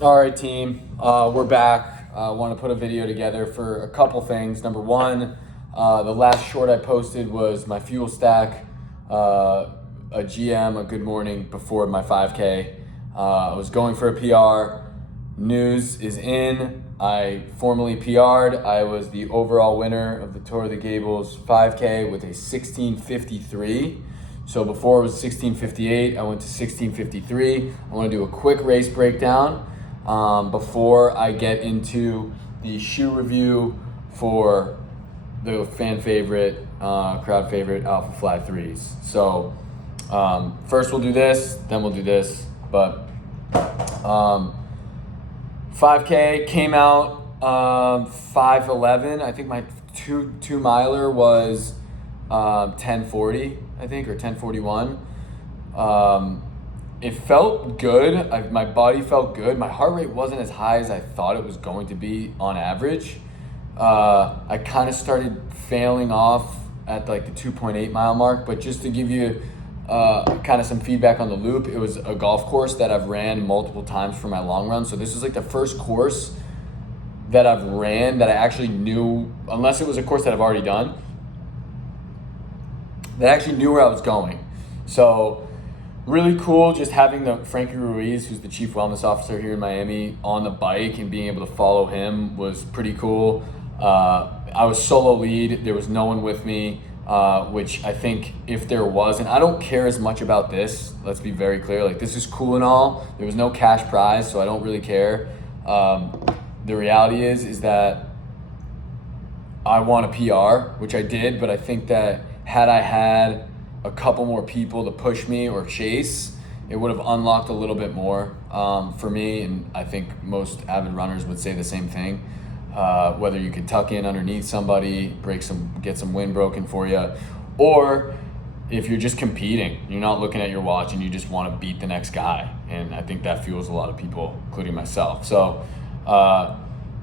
All right, team, we're back. I want to put a video together for a couple things. Number one, the last short I posted was my fuel stack, a GM, a good morning before my 5K. I was going for a PR. News is in. I formally PR'd. I was the overall winner of the Tour of the Gables 5K with a 16:53. So before it was 16:58, I went to 16:53. I want to do a quick race breakdown before I get into the shoe review for the fan favorite, crowd favorite AlphaFly 3s. So first we'll do this, then we'll do this. But 5K came out 5:11. I think my two miler was 10:40, I think, or 10:41. It felt good. My body felt good. My heart rate wasn't as high as I thought it was going to be on average. I kind of started failing off at like the 2.8 mile mark, but just to give you kind of some feedback on the loop, it was a golf course that I've ran multiple times for my long run. So this was like the first course that I've ran that I actually knew, unless it was a course that I've already done, that I actually knew where I was going. So really cool just having the Frankie Ruiz, who's the chief wellness officer here in Miami, on the bike and being able to follow him was pretty cool. I was solo lead. There was no one with me, which I think if there was, and I don't care as much about this, let's be very clear, like this is cool and all. There was no cash prize, so I don't really care. The reality is that I want a PR, which I did, but I think that had I had a couple more people to push me or chase, it would have unlocked a little bit more for me, and I think most avid runners would say the same thing. Whether you could tuck in underneath somebody, get some wind broken for you, or if you're just competing, you're not looking at your watch and you just want to beat the next guy, and I think that fuels a lot of people, including myself. So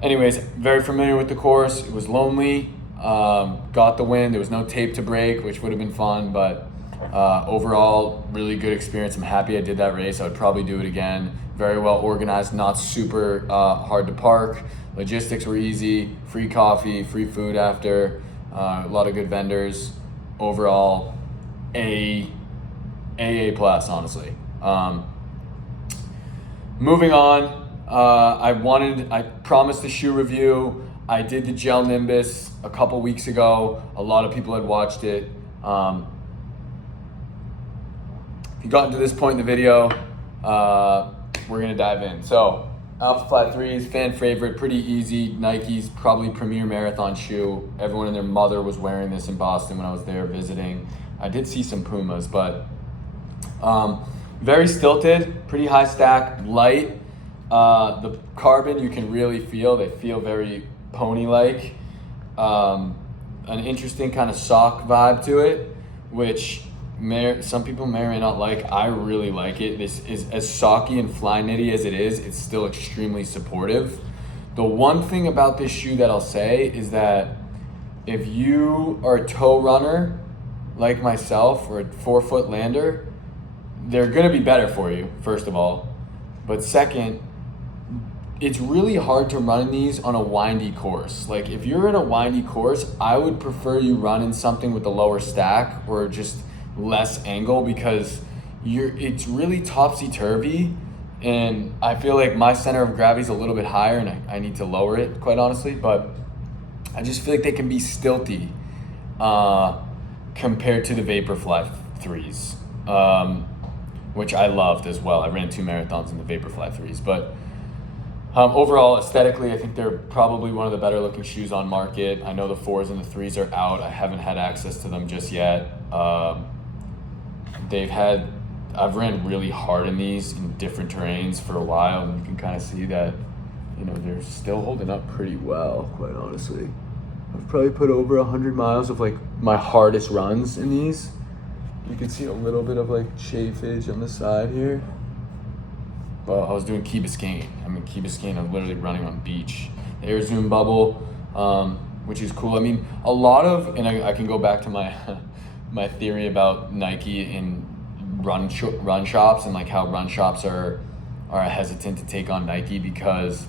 anyways, very familiar with the course. It was lonely. Got the win. There was no tape to break, which would have been fun, but overall, really good experience. I'm happy I did that race. I would probably do it again. Very well organized, not super hard to park. Logistics were easy. Free coffee, free food after. A lot of good vendors. Overall, AA plus, honestly. Moving on. I promised the shoe review. I did the Gel Nimbus a couple weeks ago. A lot of people had watched it. If you got to this point in the video, we're gonna dive in. So, AlphaFly 3s, fan favorite, pretty easy. Nike's probably premier marathon shoe. Everyone and their mother was wearing this in Boston when I was there visiting. I did see some Pumas, but very stilted, pretty high stack, light. The carbon you can really feel. They feel very pony-like. An interesting kind of sock vibe to it, which some people may or may not like. I really like it. This is as socky and fly knitty as it is. It's still extremely supportive. The one thing about this shoe that I'll say is that if you are a toe runner like myself or a 4-foot lander, they're gonna be better for you, first of all. But second, it's really hard to run in these on a windy course. Like if you're in a windy course, I would prefer you run in something with a lower stack or just less angle, because it's really topsy-turvy, and I feel like my center of gravity is a little bit higher and I need to lower it, quite honestly, but I just feel like they can be stilty compared to the Vaporfly 3s, which I loved as well. I ran 2 marathons in the Vaporfly 3s, but overall, aesthetically, I think they're probably one of the better looking shoes on market. I know the 4s and the 3s are out. I haven't had access to them just yet. I've ran really hard in these in different terrains for a while, and you can kind of see that, they're still holding up pretty well, quite honestly. I've probably put over 100 miles of like my hardest runs in these. You can see a little bit of like chafage on the side here. Well, I was doing Key Biscayne. Key Biscayne, I'm literally running on beach. The Air Zoom bubble, which is cool. A lot of, and I can go back to my my theory about Nike in run shops, and like how run shops are are hesitant to take on Nike because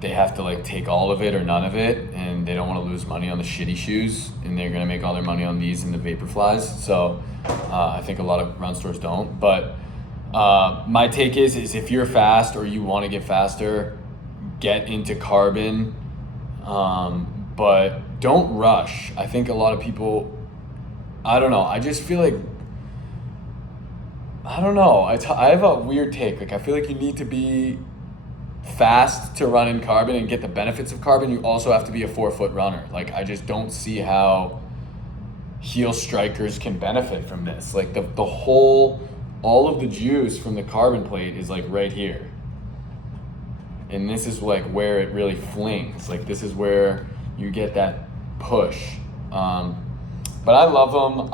they have to like take all of it or none of it, and they don't want to lose money on the shitty shoes, and they're gonna make all their money on these and the Vaporflies. So I think a lot of run stores don't. But my take is if you're fast or you want to get faster, get into carbon, but don't rush. I think a lot of people, I don't know, I just feel like, I don't know, I have a weird take. Like I feel like you need to be fast to run in carbon and get the benefits of carbon. You also have to be a 4-foot runner. Like I just don't see how heel strikers can benefit from this. Like the whole, all of the juice from the carbon plate is like right here. And this is like where it really flings. Like this is where you get that push. But I love them.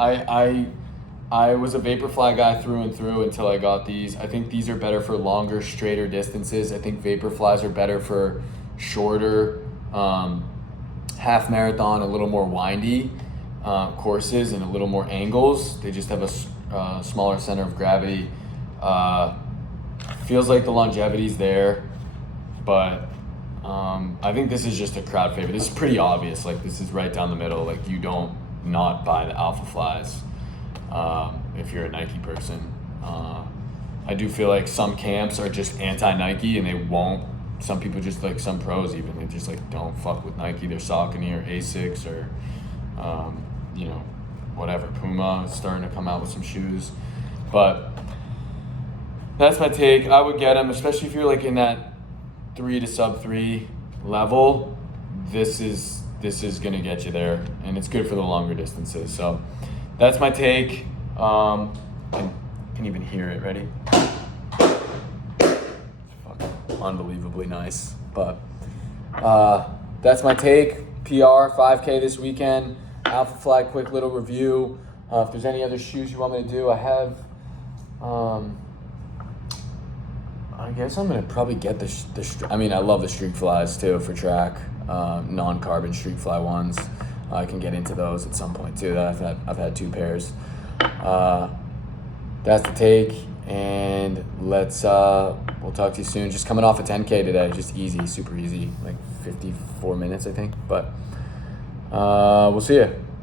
I was a Vaporfly guy through and through until I got these. I think these are better for longer, straighter distances. I think Vaporflies are better for shorter, half marathon, a little more windy courses and a little more angles. They just have a smaller center of gravity. Feels like the longevity's there, but I think this is just a crowd favorite. This is pretty obvious. Like this is right down the middle. Like you don't not buy the AlphaFlies if you're a Nike person. I do feel like some camps are just anti-Nike and they won't. Some people just like some pros even, they just like don't fuck with Nike. They're Saucony or Asics or you know, whatever. Puma is starting to come out with some shoes, but that's my take. I would get them, especially if you're like in that 3 to sub 3 level. This is gonna get you there, and it's good for the longer distances. So that's my take. I can even hear it. Ready? Fucking unbelievably nice. But that's my take. PR 5K this weekend. AlphaFly quick little review. If there's any other shoes you want me to do, I have. I guess I'm gonna probably get I mean, I love the Streak Flies too for track, non-carbon Streak Fly ones. I can get into those at some point too. That I've had 2 pairs. That's the take, and we'll talk to you soon. Just coming off a 10K today, just easy, super easy, like 54 minutes I think. But we'll see you.